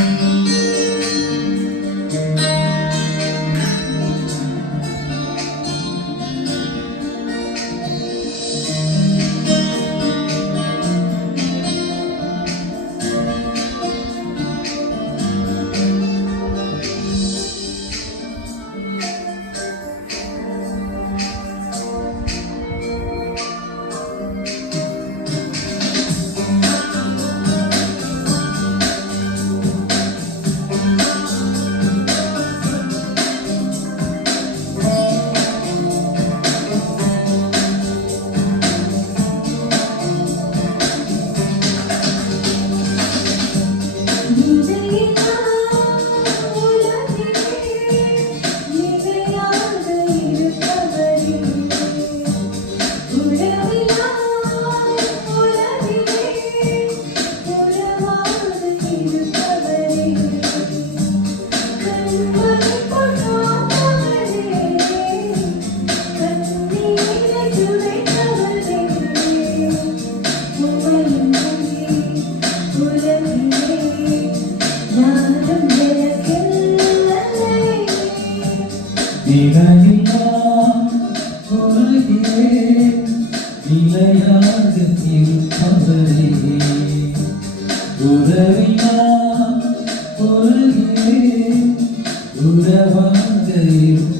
Música நிலையாக இருப்பவரே உறவினார் உறவாக இருப்ப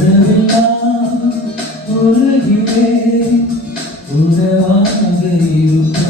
உறவில்லாம் உறவிலே உறவாக இருக்கும்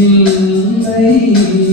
情未